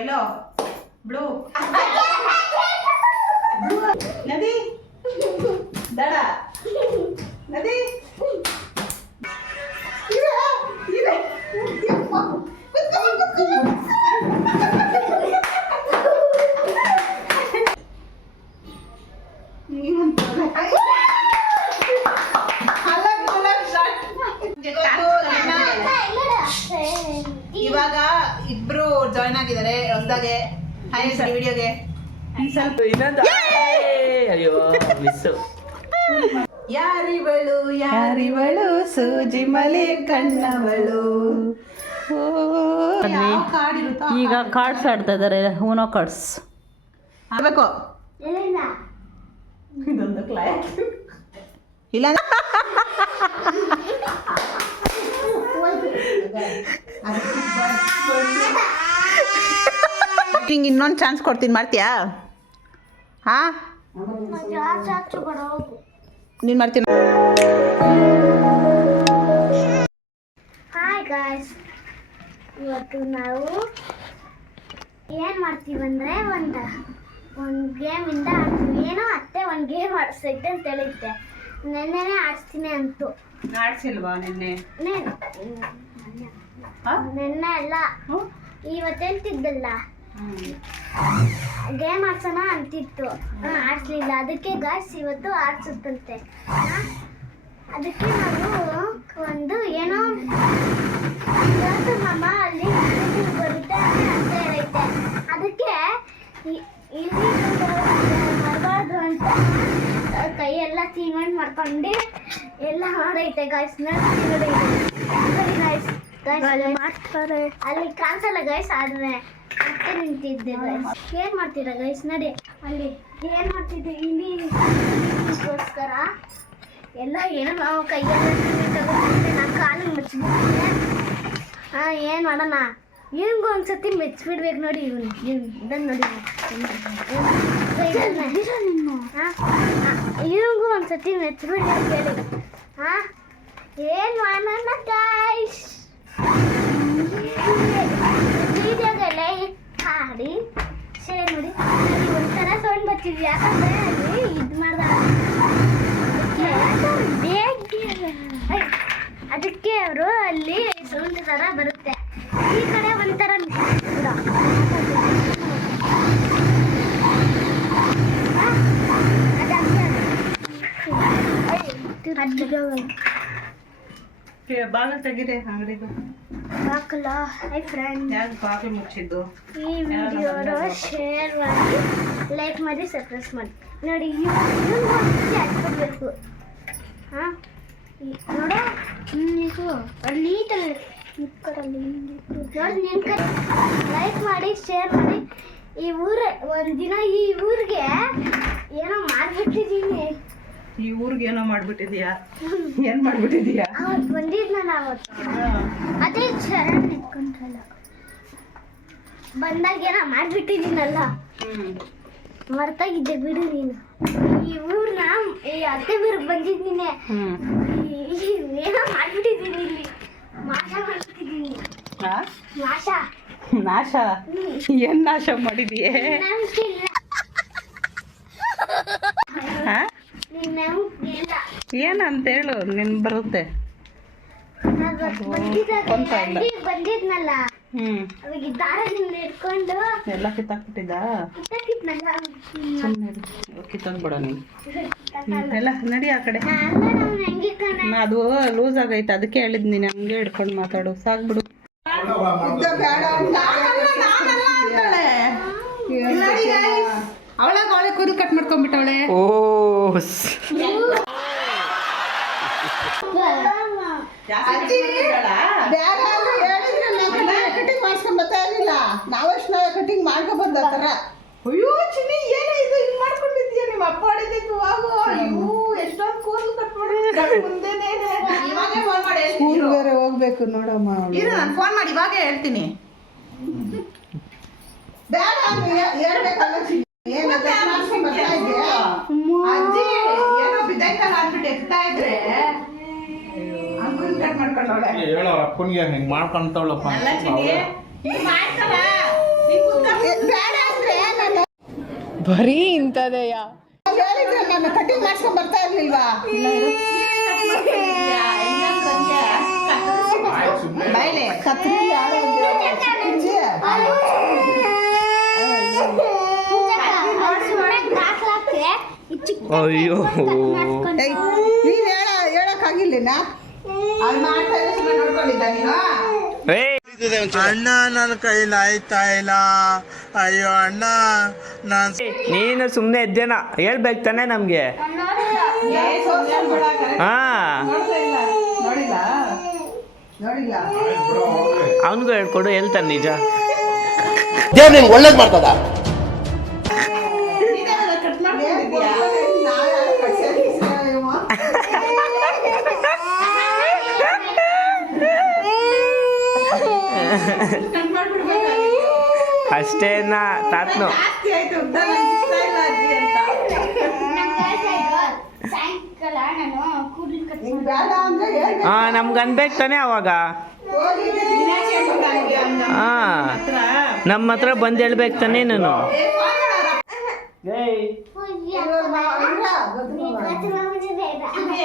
ಎಲ್ಲೋ blue ನದಿ ದಡ ನದಿ ಇವಾಗ ಇಬ್ರು ಜಾಯ್ನ್ ಆಗಿದ್ದಾರೆ ಹೊಸದಾಗೆ. ಹಾಯ್ ಸರ್ ವಿಡಿಯೋಗೆ ಸ್ವಲ್ಪ ಇನ್ನೊಂದು ಅಯ್ಯೋ ಮಿಸ್. ಯಾರಿವಳು ಯಾರಿವಳು ಸೂಜಿ ಮಲೆ ಕಣ್ಣವಳು. ಈಗ ಕಾರ್ಡ್ಸ್ ಆಡ್ತಾ ಇದಾರೆ, ಊನೋ ಕಾರ್ಡ್ಸ್ ಆಗ್ಬೇಕು. ಇದೊಂದು ಕ್ಲಾಸ್ ಇಲ್ಲ ಹಿಂಗೆ ಇನ್ನೊಂದು ಚಾನ್ಸ್ ಕೊಡ್ತೀನಿ, ಮಾಡ್ತೀಯಾ? ಹಾ ನೀನು ಮಾಡ್ತೀನಿ. ಹಾಯ್ ಗಾಯ್ಸ್, ಇವತ್ತು ನಾವು ಏನು ಮಾಡ್ತೀವಂದರೆ ಒಂದು ಗೇಮಿಂದ ಆಡ್ತೀವಿ. ಏನೋ ಅತ್ತೆ ಒಂದು ಗೇಮ್ ಆಡಿಸೈತೆ ಅಂತ ಹೇಳಿದ್ದೆ. ನೆನ್ನೆನೇ ಆಡಿಸ್ತೀನಿ ಅಂತು. ಆಡ್ಸಿಲ್ವಾ ನಿನ್ನೆ? ನೆನ್ನೆ ಅಲ್ಲ, ಇವತ್ತು ಹೇಳ್ತಿದ್ದಲ್ಲ ಗೇಮ್ ಆಡ್ಸೋಣ ಅಂತಿತ್ತು. ಆಡಿಸ್ಲಿಲ್ಲ. ಅದಕ್ಕೆ ಗಾಯ್ಸ್ ಇವತ್ತು ಆಡ್ಸುತ್ತಂತೆ. ಅದಕ್ಕೆ ನಾವು ಒಂದು ಏನೋ ಮಾಮ ಅಲ್ಲಿ ಬರುತ್ತೆ ಅಂತ ಹೇಳೈತೆ. ಅದಕ್ಕೆ ಇಲ್ಲಿ ಬರಬಾರ್ದು ಅಂತ ಕೈಯೆಲ್ಲ ಸಿಮೆಂಟ್ ಮಾಡ್ಕೊಂಡು ಎಲ್ಲ ಮಾಡೈತೆ ಗಾಯ್ಸ್. ನೋಡಿ ಗಾಯ್ಸ್, ಮಾಡ್ತಾರೆ ಅಲ್ಲಿ ಕಾಣಿಸಲ್ಲ ಗೈಸ್, ಆದ್ರೆ ಮತ್ತೆ ನಿಂತಿದ್ದೆ ಗೈಸ್. ಏನ್ ಮಾಡ್ತೀರಾ ಗೈಸ್? ನೋಡಿ ಅಲ್ಲಿ ಏನ್ ಮಾಡ್ತಿದ್ದೆ, ಇಲ್ಲಿಗೋಸ್ಕರ ಎಲ್ಲ ಏನೋ ನಾವು ಕೈಯೆಲ್ಲ ತಗೊಂಡಿದ್ದೆ. ನಾನು ಕಾಲಿಗೆ ಮೆಚ್ಚಿಬಿಟ್ಟಿದ್ದೆ. ಏನ್ ಮಾಡೋಣ, ಇವನಿಗೂ ಒಂದ್ಸತಿ ಮೆಚ್ಚಿಬಿಡ್ಬೇಕು. ನೋಡಿ ಇದನ್ನ ನೋಡಿ, ಇವನಿಗೂ ಒಂದ್ಸತಿ ಮೆಚ್ಚಿಬಿಡ್ಬೇಕು ಹೇಳಿ. ಏನ್ ಮಾಡೋಣ ಗೈಸ್, ವಿಡಿಯೋಗೆ ಲೈಕ್ ಮಾಡಿ ಶೇರ್ ಮಾಡಿ. ಒಂಥರ ಸೌಂಡ್ ಬರ್ತಿದ್ವಿ, ಯಾಕಂದ್ರೆ ಅಲ್ಲಿ ಇದು ಮಾಡ್ದ ಅದಕ್ಕೆ ಅವರು ಅಲ್ಲಿ ಸೌಂಡ್ ಥರ ಬರುತ್ತೆ. ಈ ಕಡೆ ಒಂಥರ ಬಾಗಿಲು ತೆಗೀರಿ ಅಂಗಡಿದು ಬಾಕಲ. ಹೈ ಫ್ರೆಂಡ್, ಯಾಕೆ ಬಾಗಿಲು ಮುಚ್ಚಿದ್ದು? ಈ ವಿಡಿಯೋನ ಶೇರ್ ಮಾಡಿ, ಲೈಕ್ ಮಾಡಿ, ಸಬ್ಸ್ಕ್ರೈಬ್ ಮಾಡಿ. ನೋಡಿ ಹಚ್ಕೊಡ್ಬೇಕು. ಹಾಂ ನೋಡು, ನೀಟು ಅಲ್ಲಿ ನೀಟಲ್ಲಿ ನೋಡಿ ನಿನ್ನ ಕಡೆ ಲೈಕ್ ಮಾಡಿ, ಶೇರ್ ಮಾಡಿ. ಈ ಒಂದಿನ ಈ ಊರಿಗೆ ಏನೋ ಮಾಡಿಬಿಟ್ಟಿದ್ದೀನಿ. ಈ ಊರಿಗೆ ಏನೋ ಮಾಡ್ಬಿಟ್ಟಿದ್ಯಾ? ಏನ್ ಮಾಡ್ಬಿಟ್ಟಿದ್ಯಾ? ಅವತ್ತು ಬಂದಿದ್ನಲ್ಲ, ಅವತ್ತು ಅದೇ ಚರಣ್ ಇಟ್ಕೊಂಡ್ರಲ್ಲ, ಬಂದಾಗ ಏನೋ ಮಾಡ್ಬಿಟ್ಟಿದ್ದೀನಲ್ಲ, ಮರ್ತಾಗಿದ್ದೆ ಬಿಡು ನೀನು. ಈ ಊರ್ನ ಈ ಅತ್ತೆ ಊರಿಗೆ ಬಂದಿದ್ದೀನಿ, ಏನೋ ಮಾಡ್ಬಿಟ್ಟಿದ್ದೀನಿ. ಇಲ್ಲಿ ನಾಶ ಮಾಡ್ಬಿಟ್ಟಿದ್ದೀನಿ. ನಾಶ ನಾಶ? ಏನ್ ನಾಶ ಮಾಡಿದೀಯ? ಏನಂತ ಹೇಳು, ನಿನ್ ಬರುತ್ತೆ. ಬಂದಿದ್ನಲ್ಲ, ಅವಾಗ ದಾರದಿಂದ ಹಿಡ್ಕೊಂಡು ಎಲ್ಲ ಕಿತ್ತಾಕ್ಬಿಟ್ಟಿದ್ದ. ಕಿತ್ತಾಕ್ಬಿಡ ನೀನು ಎಲ್ಲ. ನಡಿ ಆ ಕಡೆ. ಅದು ಲೂಸ್ ಆಗೈತೆ, ಅದಕ್ಕೆ ಹೇಳಿದ್ ನೀನು ಹಂಗೆ ಹಿಡ್ಕೊಂಡು ಮಾತಾಡು. ಸಾಕ್ಬಿಡು. ಅವಳೆ ಕೂದಲು ಕಟ್ ಮಾಡ್ಕೊಂಡ್ಬಿಟ್ಟವಳೆ. ಓ ಕಟಿಂಗ್ ಮಾಡ್ಸ್ಕೊಂಡ್ ಬರ್ತಾ ಇರ್ಲಿಲ್ಲ. ನಾವಷ್ಟು ಕಟಿಂಗ್ ಮಾಡ್ಕೊ ಬಂದ ತರ. ಅಯ್ಯೋ ಚಿನ್ನಿ, ಏನೇ ಇದು ಹಿಂಗ್ ಮಾಡ್ಕೊಂಡಿದ್ಯಾ? ನಿಮ್ಮ ಅಪ್ಪ ಹೊಡಿತಿತ್ತು ಆಗ. ಅಯ್ಯೋ ಎಷ್ಟೊಂದು ಕೂದಲು ಕಟ್ ಮಾಡಿ ಮುಂದೆನೇ. ಇವಾಗೆ ಫೋನ್ ಮಾಡಿ ಸ್ಕೂಲ್ ಬೇರೆ ಹೋಗ್ಬೇಕು ನೋಡಮ್ಮ. ಇರು, ನಾನು ಫೋನ್ ಮಾಡಿ ಇವಾಗೆ ಹೇಳ್ತೀನಿ. ಬೇಡ ಹೇಳ್ಬೇಕಲ್ಲ ಚಿನ್ನಿ. ಏನೋ ಬಿದ್ದೈತಲ್ಲ ಅಂದ್ಬಿಟ್ಟು ಎತ್ತಾ ಇದ್ರೆ ಅಂಕಲ್ ಕಟ್ ಮಾಡ್ಕೊಂಡವಳೆ. ಹೇಳೋ ಅಪ್ಪನಿಗೆ ಹಿಂಗ್ ಮಾಡ್ಕೊಂತವಳಪ್ಪ. ಅಲ್ಲ ಚಿನ್ನಿ, ಹಿಂಗ್ ಮಾಡ್ತಾಳ. ನೀನ್ ಕುಂತ ಬರೀ ಇಂಥದೆಯ. ಹೇಳಿದ್ರೆ ನಾನು ಕಟಿಂಗ್ ಮಾಡ್ಸ್ಕೊಂಡ್ ಬರ್ತಾ ಇರ್ಲಿಲ್ವಾ? ಬಾಯ್ಲೆ ಕತ್ರಿ ಅಯ್ಯೋ ನೀನ್ ಹೇಳಕ್ಕಾಗಿಲ್ಲೇನಾ? ಅಲ್ಲಿ ಮಾಡ್ತಾ ಇದ್ರೆ ಸುಮ್ಮನೆ ನೋಡ್ಕೊಂಡಿದ್ದ ನೀನು? ಅಣ್ಣ ನನ್ನ ಕೈಲಿ ಆಯ್ತಾ ಇಲ್ಲ. ಅಯ್ಯೋ ಅಣ್ಣ ನಾನ್ ನೀನು ಸುಮ್ಮನೆ ಇದ್ದೇನ ಹೇಳ್ಬೇಕು ತಾನೆ ನಮ್ಗೆ. ಹಾ ನೋಡಿಲ್ಲ ನೋಡಿಲ್ಲ ಅವನಿಗೂ ಹೇಳ್ಕೊಡು, ಹೇಳ್ತಾನೆ ನಿಜ. ದೇವ್ರು ನಿಂಗೆ ಒಳ್ಳೇದು ಮಾಡ್ತದ. ಕಟ್ ಮಾಡ್ಕೊಂಡಿದ್ಯಾ? ನಾವ್ ಯಾರು ಕಟ್ ಮಾಡ್ಬಿಡ್ಬೇಕಾಗಿತ್ತು. ಅಷ್ಟೇನಾ ತಾತ್ನು. ಜಾಸ್ತಿ ಆಯ್ತು ಉದ್ದ, ನಂಗೆ ಇಷ್ಟ ಇಲ್ಲ ಅಜ್ಜಿ ಅಂತ. ಸಾಯಂಕಾಲ ನಾನು ಕೂದಲು ನಿಂಗ್ ಬೇಡ ಅಂದ್ರೆ ಹೇಳ್ಬೇಕು. ಹಾ ನಮ್ಗೆ ಅನ್ಬೇಕು ತಾನೆ ಅವಾಗ. ಹೋಗಿ ಮೀನಾಕ್ಷಿ ಅಂತ ನನಗೆ ಅವ್ನ ಹಾ ಹತ್ರ. ನಮ್ಮ ಹತ್ರ ಬಂದು ಹೇಳ್ಬೇಕು ತಾನೆ ನೀನು. ಏ, ಫೋನ್ ಮಾಡೋಣ. ಏಯ್ ಇವಾಗ ಮಾಡ್ರ? ಸುಮ್ನೆ.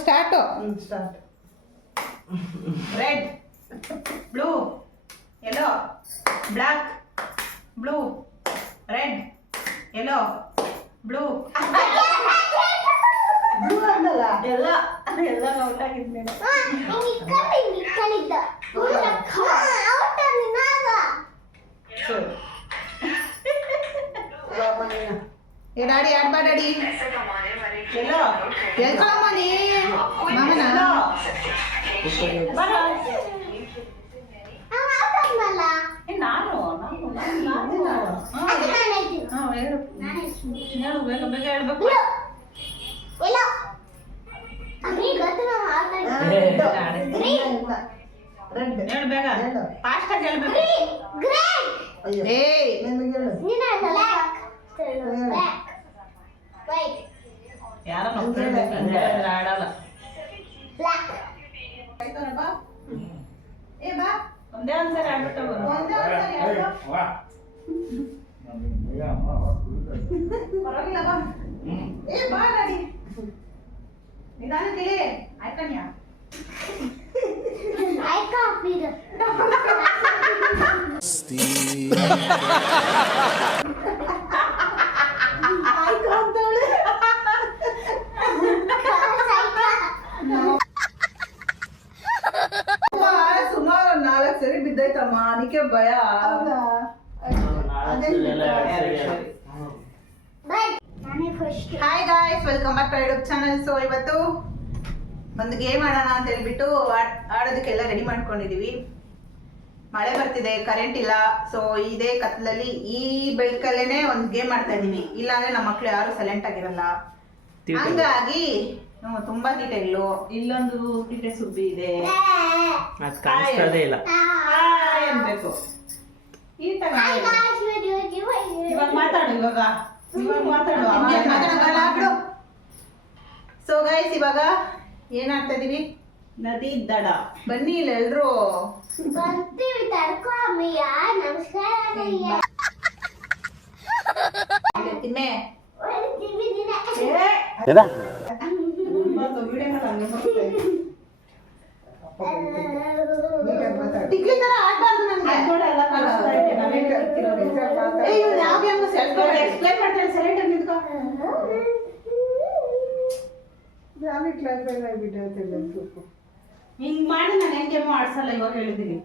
Start. Start. Red, blue, yellow, black, blue, red, yellow, blue. Blue ಅನ್ನಲ್ಲ ಎಲ್ಲ ಔಟ್ ಆಗಿದ್ಮೇಲೆ. ಏ ಡ್ಯಾಡಿ ಆಡ್ಬಾ ಡ್ಯಾಡಿ. ಎಲ್ಲೋ ಎಲ್ಕೊಳಮ್ಮ ನೀ ಮಾಮನ ಹೇಳು ಬೇಗ ಬೇಗ ಹೇಳ್ಬೇಕು. ರೆಡ್ ಹೇಳು ಬೇಗ, ಫಾಸ್ಟ್ ಆಗಿ ಹೇಳ್ಬೇಕು. ಏಯ್ ಯಾರೋ ಆಡಲ್ಲ. ಆಯ್ತಾನಪ್ಪ. ಏ ಬಾ ಒಂದೇ ಒಂದ್ಸರಿ ಆಡ್ಬಿಟ್ಟು ಬರು. ಪರವಾಗಿಲ್ಲ ಬಾ. ಏ ಬಾ ಗಾಡಿ ನಿಧಾನ ಕೇಳಿ ಆಯ್ತಾನ್ಯ. ಸುಮಾರು 4 ಸರಿ ಬಿದ್ದೈತಮ್ಮ, ಅದಕ್ಕೆ ಭಯ. Hi guys, welcome back to YouTube channel. So ಇವತ್ತು ಒಂದು ಗೇಮ್ ಆಡೋಣ ಅಂತ ಹೇಳ್ಬಿಟ್ಟು ಆಡೋದಕ್ಕೆಲ್ಲ ರೆಡಿ ಮಾಡ್ಕೊಂಡಿದೀವಿ. ಮಳೆ ಬರ್ತಿದೆ, ಕರೆಂಟ್ ಇಲ್ಲ. ಸೊ ಇದೇ ಕತ್ಲಲ್ಲಿ ಈ ಬೆಳಕಲ್ಲೇನೆ ಒಂದು ಗೇಮ್ ಆಡ್ತಾ ಇದೀವಿ. ಇಲ್ಲಾಂದ್ರೆ ನಮ್ಮ ಮಕ್ಳು ಯಾರು ಸೈಲೆಂಟ್ ಆಗಿರಲ್ಲ. ಹಂಗಾಗಿ ತುಂಬಾ ಕೀಟಗಳು. ಇಲ್ಲೊಂದು ಕೀಟೆ ಸುಬ್ಬಿ ಇದೆ, ಅದು ಕಾಣಿಸ್ತದೇ ಇಲ್ಲ. ಅನ್ಬೇಕು. ಇವಾಗ ಮಾತಾಡು, ಇವಾಗ ಮಾತಾಡು. ಸೊ ಗೈಸ್, ಇವಾಗ ಏನ್ ಆಡ್ತಾ ಇದೀವಿ? ನದಿ ದಡ. ಬನ್ನಿ ಇಲ್ಲ ಎಲ್ರು. ತಿಮ್ಮೆ ಟಿಕ್ಲಿ ತರ ಆಡ್ಬಾರ್ದು. ಎಕ್ಸ್ಪ್ಲೈನ್ ಮಾಡ್ತಾರೆ, ಸೈಲೆಂಟ್ ಆಗಿ ನಿಂತ್ಕೋ. ಹಿಂಗ್ ಮಾಡಿ ನಾನು ಹೆಂಗೆ ಆಡ್ಸಲ್ಲ. ಇವಾಗ ಹೇಳಿದ್ದೀನಿ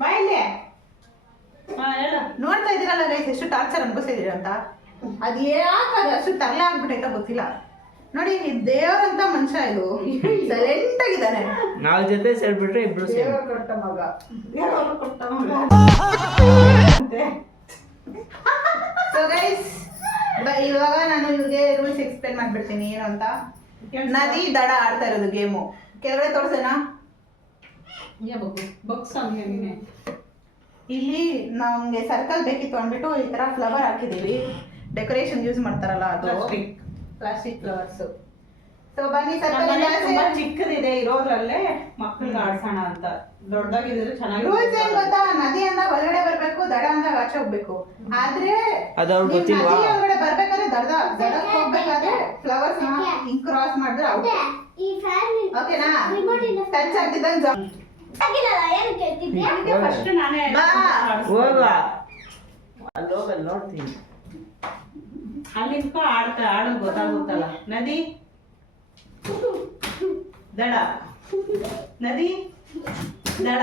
ಬಾಯಲ್ಲಿ. ನೋಡ್ತಾ ಇದೀರಲ್ಲ ಗೈಸ್, ಎಷ್ಟು ಟಾರ್ಚರ್ ಅನ್ಭವಿಸಿದೀರ ಅಂತ. ಅದ್ ಯಾಕದು ಅಷ್ಟು ತರಲೆ ಆಗ್ಬಿಟ್ಟೈತ ಗೊತ್ತಿಲ್ಲ. ನೋಡಿ, ದೇವರಂತ ಮನುಷ್ಯ ಇದು ಸೈಲೆಂಟ್ ಆಗಿದ್ದಾನೆ. ನಾಲ್ಕು ಜೊತೆ ಸೇರ್ಬಿಟ್ರೆ ಇಬ್ರು ಸೇರ್. ದೇವರು ಕೊಟ್ಟ ಮಗ, ದೇವರು ಕೊಟ್ಟ ಮಗ. ಸೊ ಗೈಸ್, ಇವಾಗ ನಾನು ಇವ್ರಿಗೆ ರೂಲ್ಸ್ ಎಕ್ಸ್ಪ್ಲೇನ್ ಮಾಡ್ಬಿಡ್ತೀನಿ ಏನು ಅಂತ. ನದಿ ದಡ ಆಡ್ತಾ ಇರೋದು ಗೇಮು. ಕೆಳಗಡೆ ತೋರ್ಸೇನಾ? ಇಲ್ಲಿ ನಮ್ಗೆ ಸರ್ಕಲ್ ಬೇಕಿತ್ತು ಅಂದ್ಬಿಟ್ಟು ಈ ತರ ಫ್ಲವರ್ ಹಾಕಿದೀವಿ. ಡೆಕೋರೇಷನ್ ಯೂಸ್ ಮಾಡ್ತಾರಲ್ಲ ಅದು ಪ್ಲಾಸ್ಟಿಕ್ ಫ್ಲವರ್ಸ್. ಸೊ ಬನ್ನಿ ನಮ್ಮ ಸ್ವಲ್ಪ ಮನೆ ತುಂಬಾ ಚಿಕ್ಕದಿದೆ ಇರೋದ್ರಲ್ಲೇ ಮಕ್ಕಳಿಗೆ ಆಡ್ಸೋಣ ಅಂತ. ದೊಡ್ಡದಾಗಿದ್ರೆ ಚೆನ್ನಾಗಿ ರೂಲ್ಸ್ ಏನ್ ಗೊತ್ತಾ, ನದಿ ಅಂದಾಗ ಒಳಗಡೆ ಬರ್ಬೇಕು, ದಡ ಅಂದಾಗ ಆಚೆ ಹೋಗ್ಬೇಕು. ಆದ್ರೆ ಅದು ಅವ್ರಿಗೆ ನೀವ್ ಗೊತ್ತಿಲ್ವಾ? ನದಿ ಒಳಗಡೆ ಬರ್ಬೇಕಾದ್ರೆ ದಡಕ್ ಹೋಗ್ಬೇಕಾದ್ರೆ ಫ್ಲವರ್ಸ್ ಹಿಂಗ್ ಕ್ರಾಸ್ ಮಾಡಿದ್ರೆ ಔಟ್. ಈ ಫ್ಯಾನ್ ಓಕೆನಾ? ರಿಮೋಟ್ ಇಂದ ಟಚ್ ಆಗ್ತಿದ್ದಂಗೆ ಆಗಿಲ್ಲ, ಏನು ಕೇಳ್ತಿದ್ದೆ? ಫಸ್ಟ್ ನಾನೇ ಬಾ. ಹೋಗ ಅಲ್ಲಿ ಹೋಗ ನೋಡ್ತೀನಿ. ಅಲ್ಲಿ ನಿಂತ್ಕೊ ಆಡೋದು ಗೊತ್ತಾಗುತ್ತಲ್ಲ. ನದಿ ದಡ, ನದಿ ದಡ,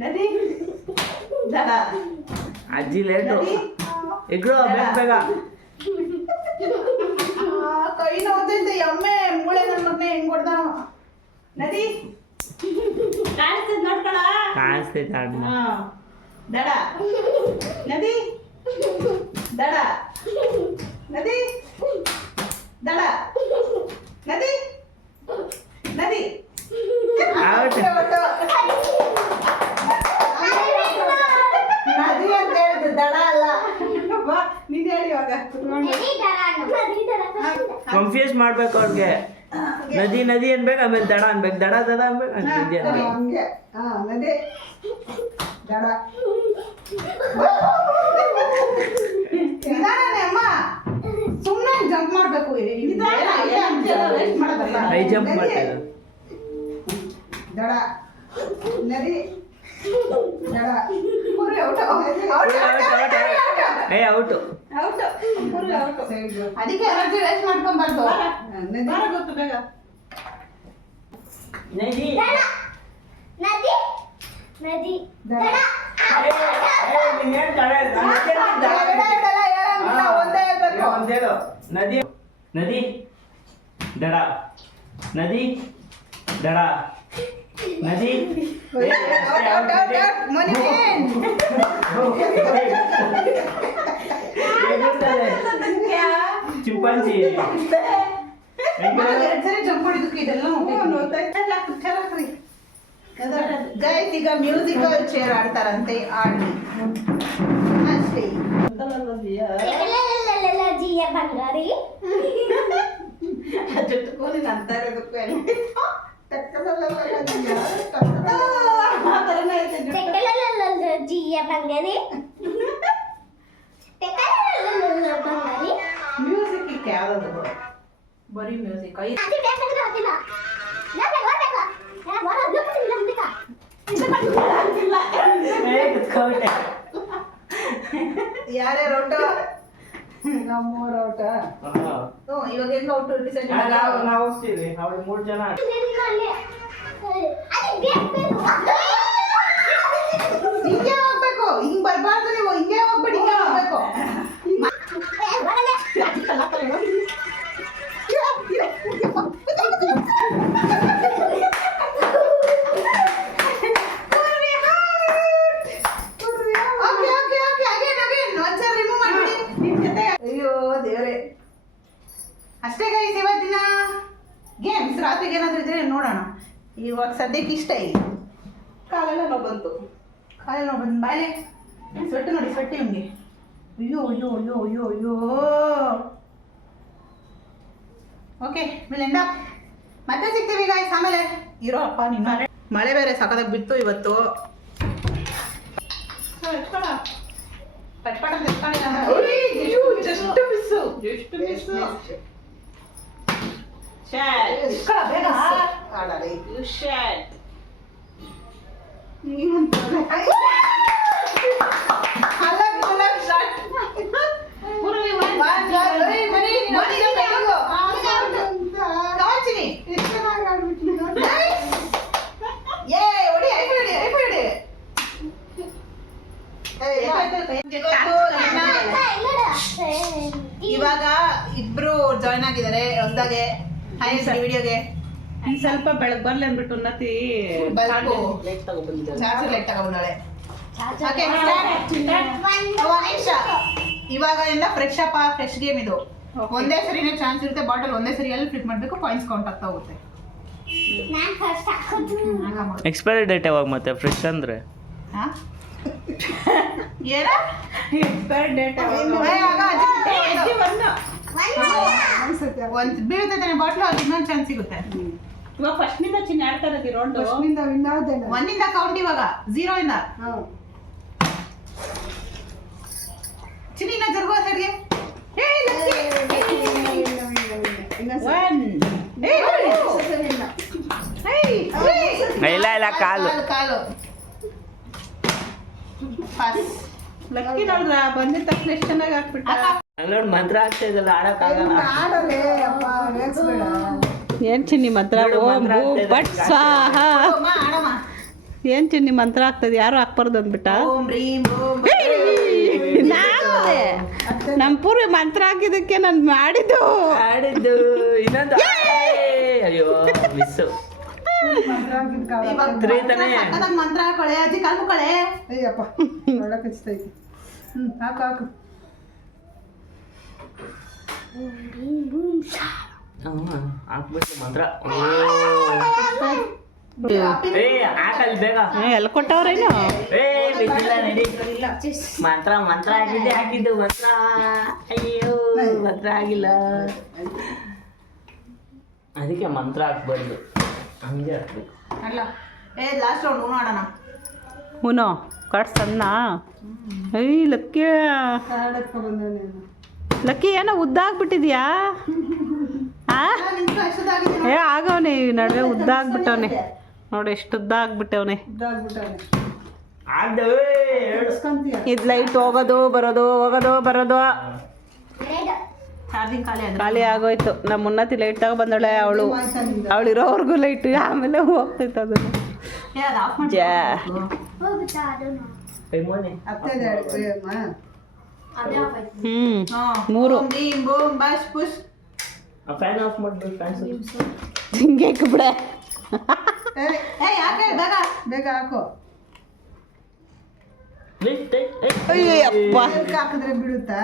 ನದಿ ದಡ, ಅಜ್ಜಿ ಲೇಟು ನದಿ ಇಗ್ರು ಬೇಗ ಬೇಗ. ಕೈ ನೋಡ್ತೈತೆ ಎಮ್ಮೆ ಮೂಳೆ ನನ್ನ ಮಗನೇ ಹೆಂಗ್ ಕೊಡ್ದ. ನದಿ ಕಾಣಿಸ್ತದ ನೋಡ್ಕೊಳ. ಕಾಣಿಸ್ತೈತೆ ಆಡು. ಹಾ ದಡ, ನದಿ ದಡ, ನದಿ ದಡ, ನದಿ ನದಿ. ಔಟ್. ನದಿ ಅಂತ ಹೇಳಿದ್ದು ದಡ ಅಲ್ಲ. ಬಾ ನೀನ್ ಹೇಳಿ ಇವಾಗ. ನದಿ ದಡ ಅನ್ನು. ನದಿ ದಡ. ಕನ್ಫ್ಯೂಸ್ ಮಾಡ್ಬೇಕು ಅವ್ರಿಗೆ. ನದಿ ನದಿ ಅನ್ಬೇಕು, ಆಮೇಲೆ ದಡ ಅನ್ಬೇಕು, ದಡ ದಡ ಅನ್ಬೇಕು, ನದಿ ಅನ್ಬೇಕು. ಹಂಗೆ ನದಿ ದಡ. ನಿಧಾನನೇ ಅಮ್ಮ, ಸುಮ್ಮನೆ ಜಂಪ್ ಮಾಡ್ಬೇಕು. ವೇಸ್ಟ್ ಮಾಡೋದಲ್ಲ. ಹೈ ಜಂಪ್ ನದಿ, ಮಾಡ್ತಾರೆ. ದಡ, ನದಿ ದಡ. ಪೂರ್ತಿ ಔಟ್. ಏ ಔಟು. Out full out. ಅದಕ್ಕೆ ಎನರ್ಜಿ ವೇಸ್ಟ್ ಮಾಡ್ಕೊಂಬಾರ್ದು. ಬಾರ ಗೊತ್ತು ಬೇಗ. ನದಿ. ದಡ. ನದಿ ನದಿ ದಡ. ದಡ. ಎರಡ ಎರಡಲ್ಲ ಹೇಳಂಗಿಲ್ಲ, ಒಂದೇ ಹೇಳ್ಬೇಕು. ನದಿ ನದಿ ದಡ, ನದಿ ದಡ, ನದಿ. Out, out, out. Money win. Chimpanzee. ನಾನು ಎರಡ್ ಸರಿ ಜಂಪ್ ಮಾಡಿದ್ದಕ್ಕೆ ಇದೆಲ್ಲ ಗೈಸ್, ಈಗ ಮ್ಯೂಸಿಕಲ್ ಚೇರ್ ಆಡ್ತಾರಂತೆ, ಆಡ್ಲಿ ಅಷ್ಟೇ. ಲಲಲಲಲಲ ಜಿಯ ಬಂಗಾರಿ. ಜುಟ್ಟುಕೋಲಿ ಅಂತ ಇರೋದಕ್ಕೂ ಲಲಲಲಲ ಜಿಯ ಬಂಗಾರಿ. ಲಲಲಲಲ ಬಂಗಾರಿ. ಮ್ಯೂಸಿಕ್ ಯಾವ್ದು ಬರೀ ಮ್ಯೂಸಿಕ್. ಅದು ಬೇಕಂದ್ರೆ ಗೊತ್ತಿಲ್ಲ. ನಾನು ಓದಬೇಕು. ನಾನು ಓದೋದು ಗೊತ್ತಿಲ್ಲ ಅಂತಿಕ. ಯಾರ್ಯಾರು ಔಟ? ನಮ್ಮೂರ ಔಟ. ಇವಾಗ ಹೆಂಗ ಔಟ್ ಡಿಸೈಡ್ ನಾವು ಹೋಗ್ತೀವಿ, ಅವ್ರು 3 ಜನ. ಹಿಂಗೆ ಹೋಗ್ಬೇಕು, ಹಿಂಗ್ ಬರ್ಬಾರ್ದು. ನೀವು ಹಿಂಗೆ ಹೋಗ್ಬಿಡಿ, ಹಿಂಗೆ ಹೋಗ್ಬೇಕು. Okay, okay, okay. Again. ಒಂದ್ಸರಿ remove ಮಾಡ್ಬಿಡಿ. ನಿಮ್ ಜೊತೆ. ಅಯ್ಯೋ ದೇವ್ರೆ. ಅಷ್ಟೇ ಗೈಸ್ ಇವತ್ತಿನ ಗೇಮ್ಸ್. ರಾತ್ರಿಗೆ ಏನಾದ್ರು ಇದ್ರೆ ನೋಡೋಣ. ಇವಾಗ ಸದ್ಯಕ್ಕೆ ಇಷ್ಟ ಇದೆ. ಕಾಲೆಲ್ಲ ನೋವು ಬಂತು. ಕಾಲೆಲ್ಲ ಬಂದು ಬಾಯ್ಲೆ ಸ್ವೆಟ್ ನೋಡಿ, ಸ್ವೆಟ್ ನಿಮಗೆ. ಅಯ್ಯೋ ಅಯ್ಯೋ ಅಯ್ಯೋ ಅಯ್ಯೋ ಅಯ್ಯೋ. Okay, will end up. ಮತ್ತೆ ಸಿಗ್ತೀವಿ ಗಾಯ್ಸ್ ಆಮೇಲೆ. ಇರೋ ಅಪ್ಪ ನಿನ್ನ ಮಳೆ ಬೇರೆ ಸಖತ್ತಾಗಿ ಬಿತ್ತು ಇವತ್ತು. ಪಟ್ಪಟ ಅಂತ ಎತ್ಕೊಂಡಿಲ್ಲ. Just miss. ಶಾಟ್. ಬೇಗ ಆಡಲಿ. You shot. ಇವಾಗ ಇಬ್ರು ಜಾಯ್ನ್ ಆಗಿದ್ದಾರೆ ಹೊಸದಾಗೆ. ವಿಡಿಯೋಗೆ ಸ್ವಲ್ಪ ಬೆಳಗ್ಗೆ ಬರ್ಲಿ ಅಂದ್ಬಿಟ್ಟು ಉನ್ನತಿ ಲೇಟ್ ತಗೊಬಂದಿದ್ದಾರೆ. ಚಾರ್ಜ್ ಲೇಟ್ ತಗೊಂಡಾಳೆ. ಇವಾಗ ಎಲ್ಲ ಫ್ರೆಶ್ ಅಪ್, ಫ್ರೆಶ್ ಗೇಮ್ ಇದು. ಒಂದೇ ಸರಿನೇ ಚಾನ್ಸ್ ಇರುತ್ತೆ. ಬಾಟಲ್ ಒಂದೇ ಸರಿ ಎಲ್ಲಿ ಫ್ಲಿಪ್ ಮಾಡಬೇಕು, ಪಾಯಿಂಟ್ಸ್ ಕೌಂಟ್ ಆಗ್ತಾ ಹೋಗುತ್ತೆ. ನಾನು ಫಸ್ಟ್ ಹಾಕೋದು. ಎಕ್ಸ್ಪೈರಿ ಡೇಟ್ ಯಾವಾಗ ಮತ್ತೆ ಫ್ರೆಶ್ ಅಂದ್ರೆ? ಏನ ಎಕ್ಸ್ಪೈರ್ ಡೇಟ್ ಒಂದ್ ಬೀಳ್ತೈತೆ ಬಾಟ್ಲು ಅದು ಇನ್ನೊಂದು ಚಾನ್ಸ್ ಸಿಗುತ್ತೆ. ಇವಾಗ ಫಸ್ಟ್ ನಿಂದ ಚಿನ್ನ ಆಡ್ತಾ ಇರೋದು ರೌಂಡ್. ಒಂದಿಂದ ಕೌಂಟ್ ಇವಾಗ 0 ಇಂದ. ಚಿನ್ನ ಜರುಗುವ ಸೈಡ್ಗೆ. ಇಲ್ಲ ಕಾಲು ಲಕ್ಕಿ ನೋಡ್ರ ಬಂದಿದ ತಕ್ಷಣ ಎಷ್ಟು ಚೆನ್ನಾಗಿ ಹಾಕ್ಬಿಟ್ಟ. ನೋಡಿ ಮಂತ್ರ ಆಗ್ತಾ ಇದಲ್ಲ ಆಡಕ್ಕಾಗಲ್ಲ. ಏನ್ ಚಿನ್ನಿ ಮಂತ್ರ? ಓಂ ಭೂಂ ಭಟ್ ಸ್ವಾಹ. ಏನ್ ಚಿನ್ನಿ ಮಂತ್ರ ಆಗ್ತದೆ? ಯಾರು ಹಾಕ್ಬಾರ್ದು ಅಂದ್ಬಿಟ್ಟ. ನಮ್ ಪೂರ್ವಿ ಮಂತ್ರ ಹಾಕಿದಕ್ಕೆ ನಾನು ಮಾಡಿದ್ದು ಇನ್ನೊಂದು ಅಯ್ಯೋ ಮಿಸ್ಸು. ಮಂತ್ರ ಹಾಕೊಳೆ ಅಜ್ಜಿ ಕಾಲು ಮುಕ್ಕಳೆ. ಅಯ್ಯಪ್ಪ ಒಳ್ಳೆ ಕಚ್ತೈತಿ. ಹಾಕು ಹಾಕ್ಬಿಟ್ಟು ಮಂತ್ರ. ಹಾಕಲ್ ಬೇಗ. ಎಲ್ಲ ಕೊಟ್ಟವ್ರೇನು? ಬಿದ್ದಿಲ್ಲ ನಡಿ. ಮಂತ್ರ ಹಾಕಿದ್ದು ಮಂತ್ರ. ಅಯ್ಯೋ ಮಂತ್ರ ಆಗಿಲ್ಲ, ಅದಕ್ಕೆ ಮಂತ್ರ ಹಾಕ್ಬಾರ್ದು, ಹಂಗೆ ಹಾಕ್ಬೇಕು. ಅಲ್ಲ ಲಾಸ್ಟ್ ರೌಂಡ್ ಉಣು ಆಡೋಣ. ಉನೋ ಕಟ್ ಸಣ್ಣ. ಲಕ್ಕಿ ಲಕ್ಕಿ ಏನೋ ಉದ್ದಾಗ್ಬಿಟ್ಟಿದ್ಯಾ? ಆಗವನೆ ನಡುವೆ ಉದ್ದ ಆಗ್ಬಿಟ್ಟವನೆ ನೋಡಿ, ಎಷ್ಟು ಉದ್ದ ಆಗ್ಬಿಟ್ಟವನೆ. ಇದ್ ಲೈಟ್ ಹೋಗೋದು ಬರೋದು ಚಾರ್ಜಿಂಗ್ ಖಾಲಿ ಆಗೋಯ್ತು. ನಮ್ಮ ಉನ್ನತಿ ಲೈಟ್ ತಗೋ ಬಂದಳೆ ಅವಳು ಇರೋವರೆಗೂ ಲೈಟ್, ಆಮೇಲೆ ಹೋಗ್ತೈತೆ ಅದನ್ನು. ಮೂರು ಫ್ಯಾನ್ ಆಫ್ ಮಾಡ್ಬೇಕು. ಹಿಂಗೆ ಬಿಡೆ. ಬೇಗ ಹಾಕು. ಅಯ್ಯಪ್ಪ ಹಾಕಿದ್ರೆ ಬಿಡುತ್ತಾ?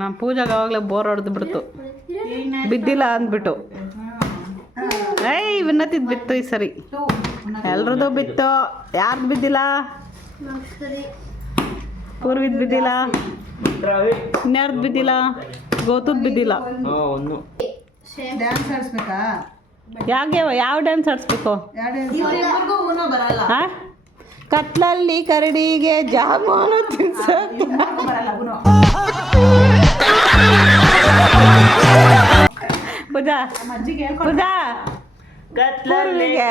ನಮ್ಮ ಪೂಜಾಗ ಅವಾಗಲೇ ಬೋರ್ ಹೊಡೆದು ಬಿಡ್ತು, ಬಿದ್ದಿಲ್ಲ ಅಂದ್ಬಿಟ್ಟು. ವಿನ್ನತಿದ್ ಬಿತ್ತು ಈ ಸರಿ, ಎಲ್ರದ್ದು ಬಿತ್ತು. ಯಾರ್ದು ಬಿದ್ದಿಲ್ಲ? ಪೂರ್ವಿದ್ ಬಿದ್ದಿಲ್ಲ, ಇನ್ಯಾರ್ದು ಬಿದ್ದಿಲ್ಲ? ಗೋತುದ್ ಬಿದ್ದಿಲ್ಲ. ಡ್ಯಾನ್ಸ್ ಆಡಿಸ್ಬೇಕಾ? ಯಾವ ಡ್ಯಾನ್ಸ್ ಆಡಿಸ್ಬೇಕು? ಬರಲ್ಲ. ಕತ್ಲಲ್ಲಿ ಕರಡಿಗೆ ಜಾಮೂನು ತಿನ್ಸಕ್ಕೆ ಬರಲ್ಲ ಪೂಜಾ ಕತ್ಲಲ್ಲಿಗೆ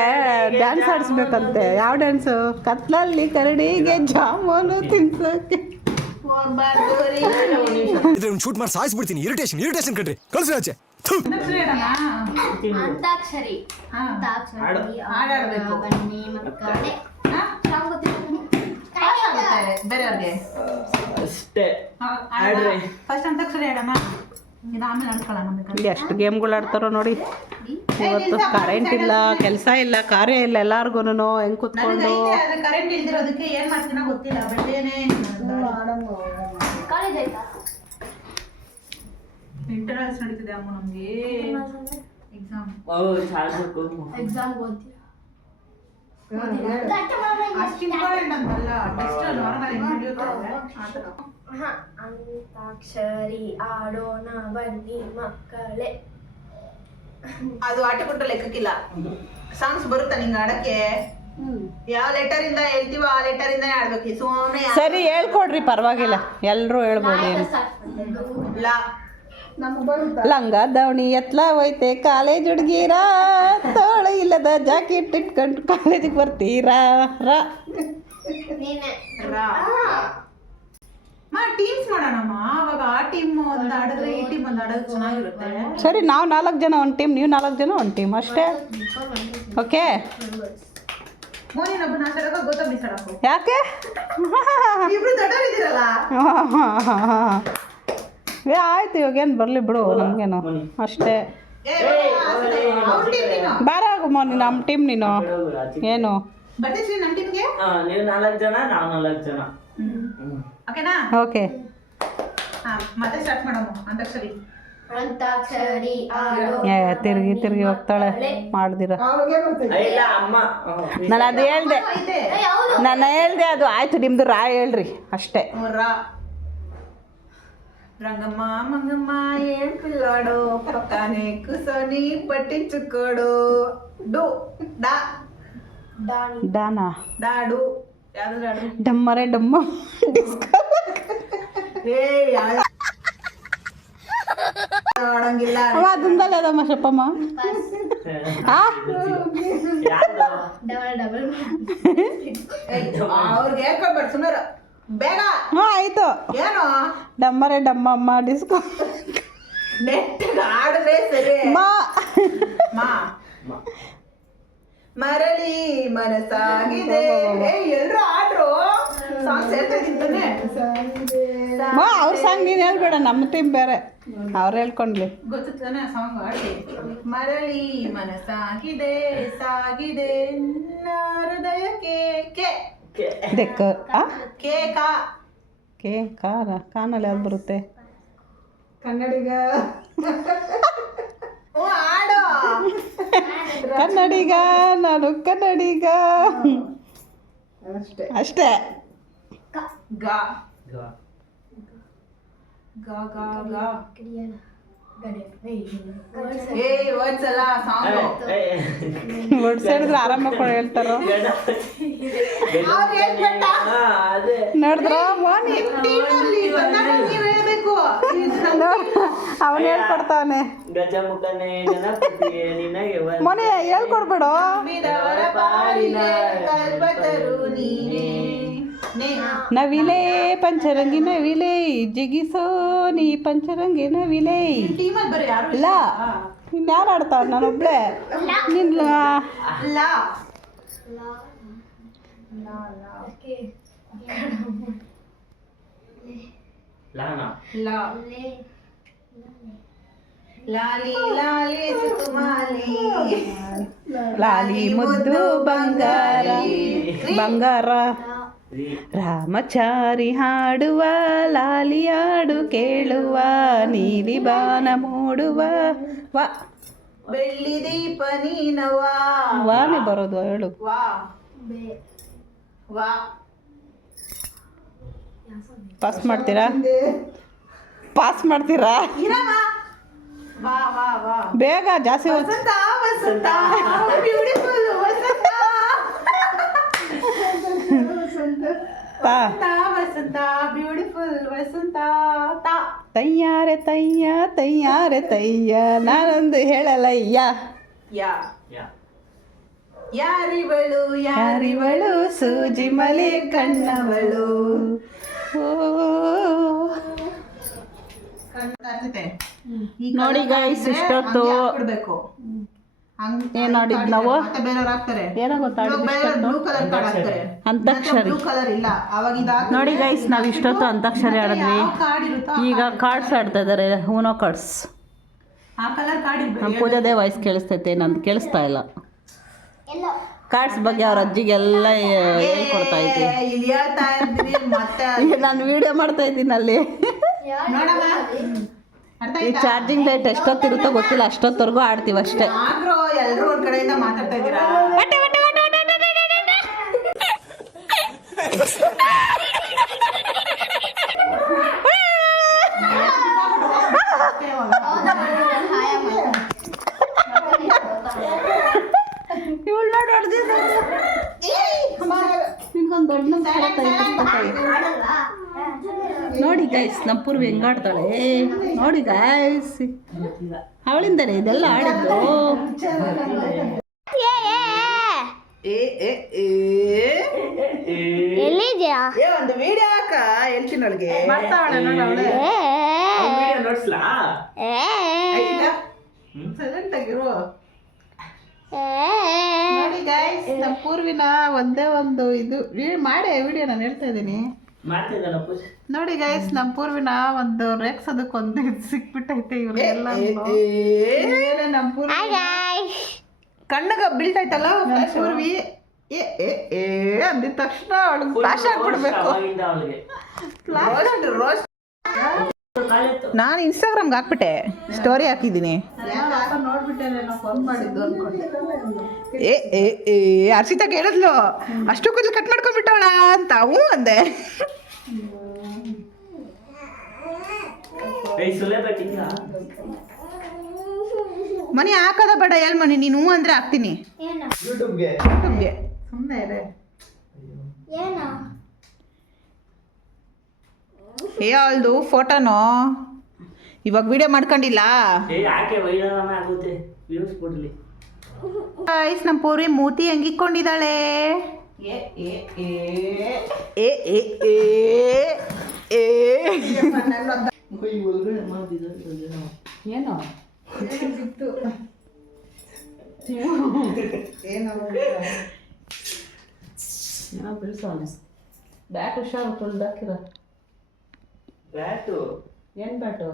ಡ್ಯಾನ್ಸ್ ಆಡಿಸ್ಬೇಕಂತೆ. ಯಾವ ಡ್ಯಾನ್ಸು? ಕತ್ಲಲ್ಲಿ ಕರಡಿಗೆ ಜಾಮೂನು ತಿನ್ಸಕ್ಕೆ. ಶೂಟ್ ಮಾಡಿ ಸಾಯಿಸ್ಬಿಡ್ತೀನಿ. ಇರಿಟೇಷನ್ ಕಣ್ರಿ, ಕಳ್ಸಿ ಆಚೆ. ಅಂತಾಕ್ಷರಿ ಹಾಡಾಡ್ಬೇಕು. ಬನ್ನಿ ಮಕ್ಕಳೇ. ಬೇರೆಯವ್ರಿಗೆ ಅಷ್ಟೇ. ಫಸ್ಟ್ ಅಂತಾಕ್ಷರಿ ಆಡೋಣ, ಇದು ಆಮೇಲೆ ಆಡ್ಕೊಳ್ಳೋಣ. ಎಷ್ಟು ಗೇಮ್ಗಳು ಆಡ್ತಾರೋ ನೋಡಿ. ಇವತ್ತು ಕರೆಂಟ್ ಇಲ್ಲ, ಕೆಲಸ ಇಲ್ಲ, ಕಾರ್ಯ ಇಲ್ಲ, ಎಲ್ಲಾರ್ಗು ಹೆಂಗ್ ಕುತ್ಕೊಂಡು. ಕರೆಂಟ್ ಇಲ್ದಿರೋದಕ್ಕೆ ಏನ್ ಮಾಡ್ತೀನೋ ಗೊತ್ತಿಲ್ಲ. ಬೆಳ್ಳೆನೆ ಕಾಲೇಜ್ ಆಯ್ತಾ? ಇಂಟರ್ನಲ್ಸ್ ನಡೀತಿದೆ ಅಮ್ಮ ನಮ್ಗೆ. ಎಕ್ಸಾಮ್ ಎಕ್ಸಾಮ್ ಓದ್ತೀರಾ? ಅಷ್ಟು ಇಂಪಾರ್ಟೆಂಟ್ ಅಂತಲ್ಲ, ಟೆಸ್ಟ್ ನಾರ್ಮಲ್ ಅಂತಾಕ್ಷರಿ ಆಡೋಣ ಬನ್ನಿ ಮಕ್ಕಳೇ. ಅದು ಆಟ ಕೊಟ್ಟ ಲೆಕ್ಕಕ್ಕಿಲ್ಲ. ಸಾಂಗ್ಸ್ ಬರುತ್ತಾ ನಿಂಗೆ ಆಡಕ್ಕೆ? ಯಾವ ಲೆಟರ್ ಇಂದ ಹೇಳ್ತೀವೋ ಆ ಲೆಟರ್ ಇಂದ ಆಡ್ಬೇಕು. ಸುಮ್ಮನೆ ಸರಿ ಹೇಳ್ಕೊಡ್ರಿ, ಪರವಾಗಿಲ್ಲ, ಎಲ್ರು ಹೇಳ್ಬೋದು. ಏನು ಲಂಗ ದಾವಣಿ ಎತ್ಲ ಹೋಯ್ತೆ ಕಾಲೇಜ್ ಹುಡುಗೀರಾ, ತೋಳ ಇಲ್ಲದ ಜಾಕೆಟ್ ಇಟ್ಕೊಂಡು ಕಾಲೇಜಿಗೆ ಬರ್ತೀರಾ? ಟೀಮ್ಸ್ ಮಾಡೋಣಮ್ಮ. ಅವಾಗ ಆ ಟೀಮ್ ಒಂದು ಆಡಿದ್ರೆ ಈ ಟೀಮ್ ಒಂದು ಆಡೋದು ಚೆನ್ನಾಗಿರುತ್ತೆ. ಸರಿ, ನಾವು 4 ಜನ ಒಂದು ಟೀಮ್, ನೀವು 4 ಜನ ಒಂದು ಟೀಮ್ ಅಷ್ಟೇ. ಓಕೆ. ಮೋನಿನೊಬ್ಬ ನಾಸಡಕ ಗೌತಮ್ ಸಡಕು. ಯಾಕೆ? ಇಬ್ರು ದೊಡ್ಡವರಿದ್ದೀರಲ್ಲ. ಆಯ್ತು, ಇವಾಗೇನು ಬರಲಿ ಬಿಡು, ನಮಗೇನು ಅಷ್ಟೇ. ಬಾರಾಗು ಮೋನಿ, ನಮ್ಮ ಟೀಮ್ ನೀನು. ಏನು ಬರ್ತೀವಿ ನಮ್ಮ ಟೀಮ್ಗೆ? ನೀವು 4 ಜನ, ನಾವು 4 ಜನ. ಓಕೆನಾ? ಓಕೆ. ಮತ್ತೆ ಸ್ಟಾರ್ಟ್ ಮಾಡೋಣ ಅಂತಾಕ್ಷರಿ. ಅಂತಾಕ್ಷರಿ ಆಡೋ ಏ ತಿರುಗಿ ಹೋಗ್ತಾಳೆ ಮಾಡ್ದಿರ. ಅವ್ರಿಗೆ ಬರ್ತೈತೆ. ಇಲ್ಲ ಅಮ್ಮ ನಾನು ಅದು ಹೇಳ್ದೆ, ನಾನು ಹೇಳ್ದೆ ಅದು ಆಯ್ತು. ನಿಮ್ದು ರಾ ಹೇಳ್ರಿ ಅಷ್ಟೇ. రంగమ్మ మంగమ్మ ఏం పిల్లాడో పక్కనే కూసోని పట్టించుకోడు డు డా ಡಾನಾ డాడు ಯಾವ್ದು డాడు ಡಮ್ಮರೆ ಡಮ್ಮ ಏ ಆಡಂಗಿಲ್ಲ ಅವ ಅದೊಂದಲ್ಲ ಅದಮ್ಮ ಶಪ್ಪಮ್ಮ. ಅವ್ರಿಗೆ ಹೇಳ್ಕೊಳ್ಬೇಡ ಸುಮಾರು ಬೇಗ ಹಾಂ ಆಯಿತು. ಏನು ಡಮ್ಮರೆ ಡಮ್ಮಮ್ಮ ಡಿಸ್ಕೋ ನೆಟ್ ಆಡಿದ್ರೆ ಸರಿ ಮಾ ಮಾ ಮರಳಿ ಮನಸಾಗಿದೆ ಎಲ್ರು ಆಡ್ರು ಸಾಂಗ್ಸ್ ಹೇಳ್ತಾ ಇದ್ದೀನಿ ಮಾ ಅವ್ರ ಸಾಂಗ್ ನೀನು ಹೇಳ್ಬೇಡ, ನಮ್ಮ ಟೀಮ್ ಬೇರೆ, ಅವ್ರು ಹೇಳ್ಕೊಂಡ್ಲಿ. ಗೊತ್ತು ತಾನೆ ಸಾಂಗ್ ಆಡಿ ಮರಳಿ ಮನಸಾಗಿದೆ ಸಾಗಿದೆ ನಿನ್ನ ಹೃದಯಕ್ಕೆ ಕೆ ದೆಕ್ಕ ಕೆ ಕಾ ಕೆ ಕಾನಲ್ಲಿ ಯಾವ್ದು ಬರುತ್ತೆ? ಕನ್ನಡಿಗ ಹ್ಞೂ ಆಡು ಕನ್ನಡಿಗ ನಾನು ಕನ್ನಡಿಗ ಅಷ್ಟೇ. ಅಷ್ಟೇ. ಗಾ ಗಾ ಗಾ ಗಾ ಏ ಒಂದ್ಸಲ ಸಾಂಗ್ ವರ್ಡ್ಸ್ ಹೇಳಿದ್ರೆ ಆರಾಮಾಗಿ ಹೇಳ್ತಾರೋ ಅವ್ರು ಹೇಳ್ಬೇಡ ಅದೇ ನೋಡಿದ್ರ ಮೋನಿ ಟೀಮಲ್ಲಿ ಬಂದಾಗ ನೀವು ಹೇಳ್ಬೇಕು ಅವನು ಹೇಳ್ಕೊಡ್ತಾವನೆ. ಗಜಮುಖನೇ ಗಣಪತಿಯೇ ನಿನಗೆ ವಂದನೆ. ಮೋನಿ ಹೇಳ್ಕೊಡ್ಬೇಡ. ಬಿದವರ ಪಾಲಿನ ಕಲ್ಪತರು ನೀನೇ ನವಿಲೆ ಪಂಚರಂಗಿ ನವಿಲೆ ಜಿಗಿಸೋ ನೀ ಪಂಚರಂಗಿ ನವಿಲೆ. ಟೀಮಲ್ಲಿ ಬರೀ ಯಾರು ಇಲ್ಲ ಇನ್ಯಾರು ಆಡ್ತಾವ? ನಾನೊಬ್ಳೆ. ನಿನ್ನ ಲಾ ಲಾನಾ ಲಾ ಲಾಲಿ ಲಾಲಿ ಸುಕುಮಾಲಿ ಲಾಲಿ ಮುದ್ದು ಬಂಗಾರ ಬಂಗಾರ ರೀ ರಾಮಚಾರಿ ಹಾಡುವ ಲಾಲಿ ಹಾಡು ಕೇಳುವ ನೀಲಿ ಬಾನ ಮೂಡುವ ವಾ ಬೆಳ್ಳಿ ದೀಪ ನೀನವಾ ವಾನೇ ಬರೋದು ಹೇಳು. ವಾ ವಾ ಪಾಸ್ ಮಾಡ್ತೀರಾ? ಪಾಸ್ ಮಾಡ್ತೀರಾ? ಇರಮ್ಮ ವಾ ವಾ ವಾ ಬೇಗ ಜಾಸ್ತಿ ವಸಂತ ವಸಂತ ಬ್ಯೂಟಿಫುಲ್ ವಸಂತ ತಾ ವಸಂತ ಬ್ಯೂಟಿಫುಲ್ ವಸಂತ ತಾ ತಯ್ಯಾರೆ ತಯ್ಯ ತಯ್ಯಾರೆ ತಯ್ಯ ನಾನೊಂದು ಹೇಳಲಯ್ಯ. ಯಾ ಯಾ ಯಾರಿವಳು ಯಾರಿವಳು ಸೂಜಿ ಮಲೆ ಕಣ್ಣವಳು. ಓ ನೋಡಿ guys, ಇಷ್ಟೊತ್ತು ಏನ್ ಆಡಿದ್ ನಾವು? ಬೇರೆಯವ್ರು ಹಾಕ್ತಾರೆ ಏನೋ ಗೊತ್ತಾಡಿದ್ ಬ್ಲೂ ಕಲರ್ ಕಾರ್ಡ್ ಹಾಕ್ತಾರೆ ಅಂತಾಕ್ಷರಿ. ಬ್ಲೂ ಕಲರ್ ಇಲ್ಲ ಅವಾಗ ಇದು ನೋಡಿ ಗೈಸ್, ನಾವು ಇಷ್ಟೊತ್ತು ಅಂತಾಕ್ಷರಿ ಆಡಿದ್ವಿ. ಕಾರ್ಡ್ ಇರುತ್ತೋ ಈಗ ಕಾರ್ಡ್ಸ್ ಆಡ್ತಾ ಇದ್ದಾರೆ, ಹೂನೋ ಕಾರ್ಡ್ಸ್. ಆ ಕಲರ್ ಕಾರ್ಡ್ ನಮ್ಮ ಇರ್ಬೇಕು ಪೂಜಾದೇ ವಾಯ್ಸ್ ಕೇಳಿಸ್ತೈತೆ, ನಂದು ಕೇಳಿಸ್ತಾ ಇಲ್ಲ. ಎಲ್ಲೋ ಕಾರ್ಡ್ಸ್ ಬಗ್ಗೆ ಅವ್ರ ಅಜ್ಜಿಗೆಲ್ಲ ಹೇಳ್ಕೊಡ್ತಾ ಇದ್ದೆ. ಇಲ್ಲಿ ಹೇಳ್ತಾ ಇದ್ರಿ ಮತ್ತೆ ಈಗ ನಾನು ವಿಡಿಯೋ ಮಾಡ್ತಾ ಇದ್ದೀನಿ ಅಲ್ಲಿ. ನೋಡಮ್ಮ ಅರ್ಥ ಈ ಆಯ್ತಾ ಚಾರ್ಜಿಂಗ್ ಲೈಟ್ ಎಷ್ಟೊತ್ತಿರುತ್ತೋ ಗೊತ್ತಿಲ್ಲ, ಅಷ್ಟೊತ್ತವರೆಗೂ ಆಡ್ತೀವಿ ಅಷ್ಟೇ. ಆಗ್ರೋ ಎಲ್ರು ಒಂದ್ ಕಡೆಯಿಂದ ಮಾತಾಡ್ತಾ ಇದ್ದೀರಾ ಇವಳು ನೋಡಿ ಹೊಡೆದಿದ್ದು ನಿನ್ಗೊಂದು ದೊಡ್ಡ ನೋಡಿ ಗೈಸ್, ನಮ್ಮ ಪೂರ್ವಿ ಹೆಂಗಾಡ್ತಾಳೆ ನೋಡಿ ಗೈಸ್. ಅವಳಿಂದಲೇ ಇದೆಲ್ಲ ಆಡಿದ್ದು. ಎಲ್ಲಿದ್ಯಾ? ಏ ಒಂದು ವಿಡಿಯೋ ಹಾಕ ಹೇಳ್ತೀನಿ ಅವಳಿಗೆ ವಿಡಿಯೋ ನೋಡ್ಸ್ಲಾ? ಸೈಲೆಂಟ್ ಆಗಿರು ನೋಡಿ ಗೈಸ್, ನಮ್ಮ ಪೂರ್ವಿನ ಒಂದೇ ಒಂದು ಇದು ಮಾಡಿ ವಿಡಿಯೋ ನಾನು ಹೇಳ್ತಾ ಇದ್ದೀನಿ. ಮಾಡ್ತಿದ್ದಾನ ಪೂಜೆ. ನೋಡಿ ಗೈಸ್, ನಮ್ಮ ಪೂರ್ವಿನ ಒಂದು ರೇಕ್ಸೋದಕ್ಕೊಂದು ಇದು ಸಿಕ್ಬಿಟ್ಟೈತೆ. ಇವ್ರಿಗೆಲ್ಲ ನಮ್ಮ ಪೂರ್ವಿ ಕಣ್ಣಗ ಬೀಳ್ತೈತಲ್ಲ ಪೂರ್ವಿ ಅಂದಿದ ತಕ್ಷಣ ಅವಳಿಗೆ ಫ್ಲಾಶ್ ಆಗ್ಬಿಡ್ಬೇಕು. ಅವಾಗಿಂದ ಅವಳಿಗೆ ರೋಸ್ಟ್ ಕಾಲಿತ್ತು. ನಾನು ಇನ್ಸ್ಟಾಗ್ರಾಮ್ಗೆ ಹಾಕ್ಬಿಟ್ಟೆ, ಸ್ಟೋರಿ ಹಾಕಿದ್ದೀನಿ. ಯಾಕೆ ನೋಡ್ಬಿಟ್ಟೇನೇನೋ ಫೋನ್ ಮಾಡಿದ್ದು ಅನ್ಕೊಂಡೆ. ಹರ್ಷಿತಾ ಕೇಳಿದ್ಲು ಅಷ್ಟು ಕೂದಲು ಕಟ್ ಮಾಡ್ಕೊಂಡ್ಬಿಟ್ಟವಳ ಅಂತ. ಹ್ಞೂ ಅಂದೆ. ಸುಲೆ ಬೇಕಿಲ್ಲ ಮನಿ ಹಾಕೋದ ಬೇಡ ಎಲ್ ಮನಿ, ನೀನು ಹ್ಞೂ ಅಂದ್ರೆ ಹಾಕ್ತೀನಿ ಏನು ಯೂಟ್ಯೂಬ್ಗೆ. ಯೂಟ್ಯೂಬ್ಗೆ. ಸುಮ್ಮನೆ ಇದೆ. ಏನು ಅವಳ್ದು ಫೋಟೋನೋ ಇವಾಗ ವಿಡಿಯೋ ಮಾಡ್ಕೊಂಡಿಲ್ಲ. ಯಾಕೆ ವೈರಲ್ ಆಗುತ್ತೆ, ವ್ಯೂಸ್ ಕೊಡ್ಲಿ. ಗೈಸ್, ನಮ್ಮ ಪೂರ್ವಿ ಮೂತಿ ಹೆಂಗಿಕೊಂಡಿದ್ದಾಳೆ. ಏ ಏ ಏ ಏ ಏ ಏ ಏ ಏನೋ ಬಿತ್ತು. ಏನೋ ಬಿಡಿಸೋಣ. ಬ್ಯಾಟ್ ಹುಷಾರು, ತುಳ್ದಾಕಿರ. ಬ್ಯಾಟು ಏನು ಬ್ಯಾಟು?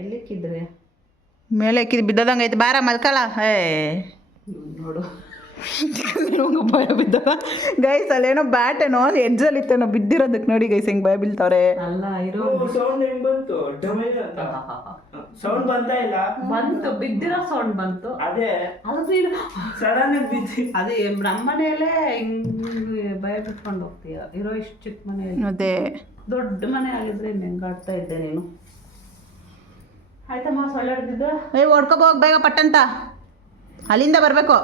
ಎಲ್ಲಿಕ್ಕಿದ್ರಿ? ಮೇಲೆ ಹಾಕಿದ್ ಬಿದ್ದದಂಗೆ ಐತೆ, ಬಾರ ಮಲ್ಕಲ್ಲ. ಏ ನೋಡು, ಭಯ ಬಿದ್ದದ ಗೈಸ್. ಅಲ್ಲೇನೋ ಬ್ಯಾಟ್ ಏನೋ ಎಡ್ಜಲ್ಲಿ ಇತ್ತೇನೋ ಬಿದ್ದಿರೋದಕ್ಕೆ ನೋಡಿ ಗೈಸ್, ಹೆಂಗೆ ಭಯ ಬೀಳ್ತಾವ್ರೆ. ಅಲ್ಲ ಇರೋ ಸೌಂಡ್ ಹೆಂಗ್ ಬಂತು? ಡಮೇಜ್ ಅಂತ ಸೌಂಡ್ ಬಂತಾ ಇಲ್ಲ? ಬಂತು, ಬಿದ್ದಿರೋ ಸೌಂಡ್ ಬಂತು. ಅದೇ ಅದು ನೀನು ಸಡನ್ ಆಗಿ ಬಿದ್ದಿ. ಅದೇ ನಮ್ಮನೆಯಲ್ಲೇ ಹಿಂಗೆ ಭಯ ಬಿಟ್ಕೊಂಡು ಹೋಗ್ತೀಯ. ಇರೋ ಇಷ್ಟು ಚಿಕ್ಕ ಮನೆಯಲ್ಲಿ, ಅದೇ ದೊಡ್ಡ ಮನೆ ಆಗಿದ್ರೆ ಇನ್ನು ಹೆಂಗೆ ಆಡ್ತಾ ಇದ್ದೆ ನೀನು. ಆಯ್ತಮ್ಮ, ಸೊಳ್ಳೆ ಹಿಡ್ದಿದ್ದು. ಓಡ್ಕೊಬೋಗ್ ಬೇಗ ಪಟ್ಟಂತ. ಅಲ್ಲಿಂದ ಬರಬೇಕು,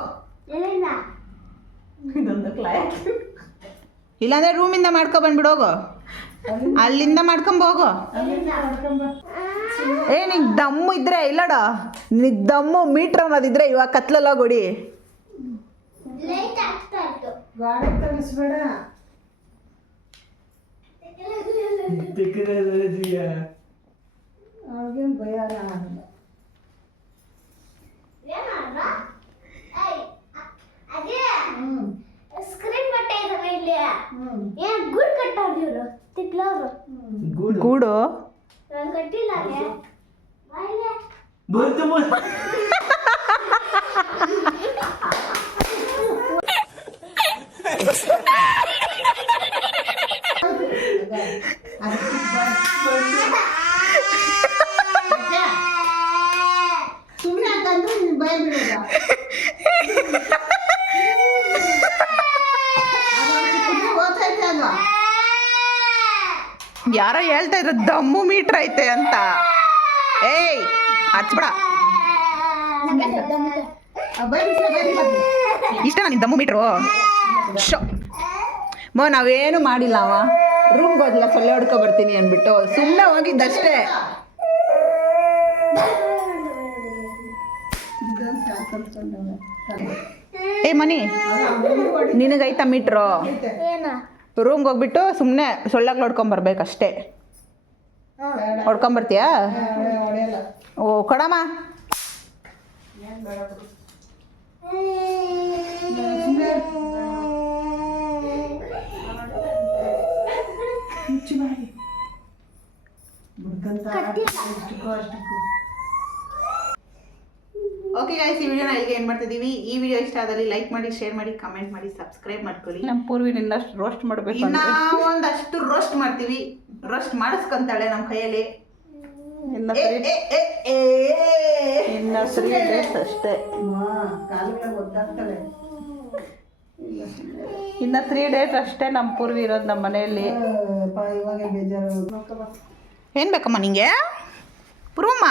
ಎಲ್ಲಿಂದ ಇದೊಂದು ಕ್ಲಾಸ್. ಇಲ್ಲಾಂದ್ರೆ ರೂಮಿಂದ ಮಾಡ್ಕೊ ಬಂದ್ಬಿಡೋಗು. ಅಲ್ಲಿಂದ ಮಾಡ್ಕೊಂಬೋಗು. ನಿಂಗೆ ದಮ್ಮು ಇದ್ರೆ ಇಲ್ಲಡ, ನಿನಗೆ ದಮ್ಮು ಮೀಟ್ರ್ ಅನ್ನೋದಿದ್ರೆ ಇವಾಗ ಕತ್ಲಲ್ಲ ಗುಡಿ. ಲೈಟ್ ಆಗ್ತಾ ಇತ್ತು. ಗಾಡಿ ತರಿಸ್ಬೇಡ. ಅವ್ರಿಗೇನು ಭಯ ಆಗಲ್ಲ. ಏನಾರ ಅದೇ ಸ್ಕ್ರೀನ್ ಬಟ್ಟೆ ಇದಾವೆ ಇಲ್ಲಿ. ಏನ್ ಗೂಡ್ ಕಟ್ಟವ್ರು ಇವರು, ತಿಕ್ಲವ್ರು. ಗೂಡು ನಾನು ಕಟ್ಟಿಲ್ಲ ಅಲ್ಲೇ. ಬಾಯ್ಲೆ ಬಂತು ಸುಮ್ಮನೆ ಅಂತಂದ್ರೆ ನೀನು ಭಯ ಬೀಳೋದ? ಓದ್ತೈತೆ ಅಲ್ವಾ? ಯಾರೋ ಹೇಳ್ತಾ ಇದ್ರು ದಮ್ಮು ಮೀಟ್ರ್ ಐತೆ ಅಂತ. ಏಯ್ ಹಚ್ಬೇಡ. ಇಷ್ಟ ನಿನ್ ದಮ್ಮು ಮೀಟ್ರು. ಶೋ ನಾವೇನು ಮಾಡಿಲ್ಲ. ಅವ ರೂಮ್ಗೆ ಹೋದ್ಲ, ಸೊಳ್ಳೆ ಹೊಡ್ಕೊ ಬರ್ತೀನಿ ಅಂದ್ಬಿಟ್ಟು ಸುಮ್ಮನೆ ಹೋಗಿದ್ದಷ್ಟೇ. ಏ ಮನಿ, ನಿನಗೈತಾ ಮೀಟ್ರು? ಏನ ರೂಮ್ಗೆ ಹೋಗ್ಬಿಟ್ಟು ಸುಮ್ಮನೆ ಸೊಳ್ಳೆಗಳು ಹೊಡ್ಕೊಂಬರ್ಬೇಕಷ್ಟೇ. ಹೊಡ್ಕೊಂಬರ್ತೀಯಾ? ಓ ಕೊಡಮ್ಮ. ಓಕೆ ಗೈಸ್, ಈ ವಿಡಿಯೋನ ಇಲ್ಲಿಗೆ ಏನು ಮಾಡ್ತಿದ್ದೀವಿ. ಈ ವಿಡಿಯೋ ಇಷ್ಟ ಆದಲ್ಲಿ ಲೈಕ್ ಮಾಡಿ, ಶೇರ್ ಮಾಡಿ, ಕಮೆಂಟ್ ಮಾಡಿ, ಸಬ್ಸ್ಕ್ರೈಬ್ ಮಾಡ್ಕೊಳ್ಳಿ. ನಮ್ಮ ಪೂರ್ವಿನ ಇನ್ನಷ್ಟು ರೋಸ್ಟ್ ಮಾಡಬೇಕು. ಇನ್ನ ಒಂದಷ್ಟು ರೋಸ್ಟ್ ಮಾಡ್ತೀವಿ. ರೋಸ್ಟ್ ಮಾಡಿಸ್ಕೊಂತಾಳೆ ನಮ್ಮ ಕೈಯಲ್ಲಿ. ಇನ್ನು 3 days ಅಷ್ಟೇ. ಇನ್ನು 3 days ಅಷ್ಟೇ ನಮ್ಮ ಪೂರ್ವಿ ಇರೋದು ನಮ್ಮ ಮನೆಯಲ್ಲಿ. ಇವಾಗ ಬೇಜಾರು. ಏನು ಬೇಕಮ್ಮ ನಿಂಗೆ? ಪೂರ್ವಮ್ಮ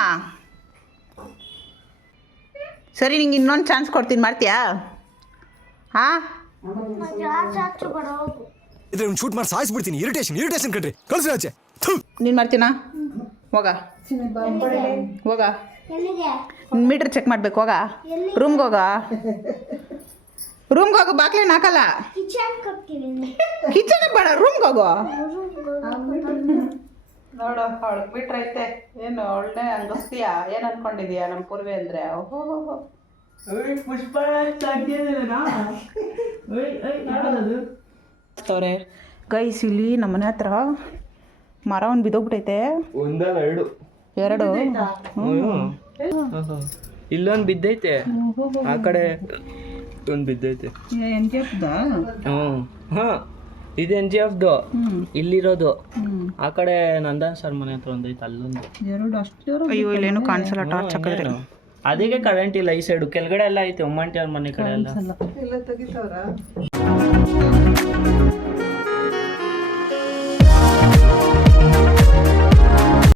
ಸರಿ, ನಿಂಗೆ ಇನ್ನೊಂದು ಚಾನ್ಸ್ ಕೊಡ್ತೀನಿ, ಮಾಡ್ತೀಯಾ? ಹಾಂ ಜಾಸ್ತಿ ಬಡ ಹೋಗು. ಇದ್ರೆ ಒಂದು ಶೂಟ್ ಮಾಡಿ ಸಾಯಿಸ್ಬಿಡ್ತೀನಿ. ಇರಿಟೇಷನ್ ಕಣ್ರಿ, ಕಳ್ಸಿ ಆಚೆ. ನೀನು ಮಾಡ್ತೀನಾ? ಹೋಗ ಹೋಗ, ಎಲ್ಲಿಗೆ? ಮೀಟ್ರ್ ಚೆಕ್ ಮಾಡ್ಬೇಕು. ಹೋಗ ರೂಮ್ಗೆ ಹೋಗ. ರೂಮ್ಗೆ ಹೋಗು, ಬಾಕ್ಲೇನು ಹಾಕಲ್ಲ. ಕಿಚನ್ ಕಟ್ತೀನಿ. ಕಿಚನ್ ಬೇಡ, ರೂಮ್ಗೆ ಹೋಗು. ನೋಡು, ಅವಳಿಗೆ ಬಿಟ್ರೆ ಐತೆ. ಏನು ಒಳ್ಳೆ ಹಂಗಸ್ತೀಯಾ? ಏನು ಅನ್ಕೊಂಡಿದೀಯಾ ನಮ್ಮ ಪೂರ್ವಿ ಅಂದರೆ? ಓಹೋ ಪುಷ್ಪ ನೋಡೋದು ಗೈಸ್, ಇಲ್ಲಿ ನಮ್ಮನೆ ಹತ್ರ ಮರ ಒಂದು ಬಿದ್ದೋಗ್ಬಿಟ್ಟೈತೆ. ಒಂದಲ್ಲ ಎರಡು. ಇಲ್ಲೊಂದು ಬಿದ್ದೈತೆ, ಆ ಕಡೆ ಒಂದು ಬಿದ್ದೈತೆ. ಹೆಂಗೆ ಹ್ಞೂ ಹಾಂ, ಇದು NGFದು ಹ್ಮ್ ಇಲ್ಲಿರೋದು. ಹ್ಮ್ ಆ ಕಡೆ ನಂದನ್ ಸರ್ ಮನೆ ಹತ್ರ ಒಂದೈತೆ ಅಲ್ಲೊಂದು. ಎರಡು ಅಷ್ಟು ಅಯ್ಯೋ ಇಲ್ಲೇನು ಕಾಣಿಸಲ್ಲ ಟಾರ್ಚ್ ಹಾಕಿದ್ರೆ. ಅದಕ್ಕೆ ಕರೆಂಟ್ ಇಲ್ಲ ಈ ಸೈಡು. ಕೆಳಗಡೆ ಎಲ್ಲ ಐತೆ ಉಮ್ಮಂಟಿ ಅವ್ರ ಮನೆ ಕಡೆ ಎಲ್ಲ. ಎಲ್ಲ ತೆಗಿತಾವ್ರ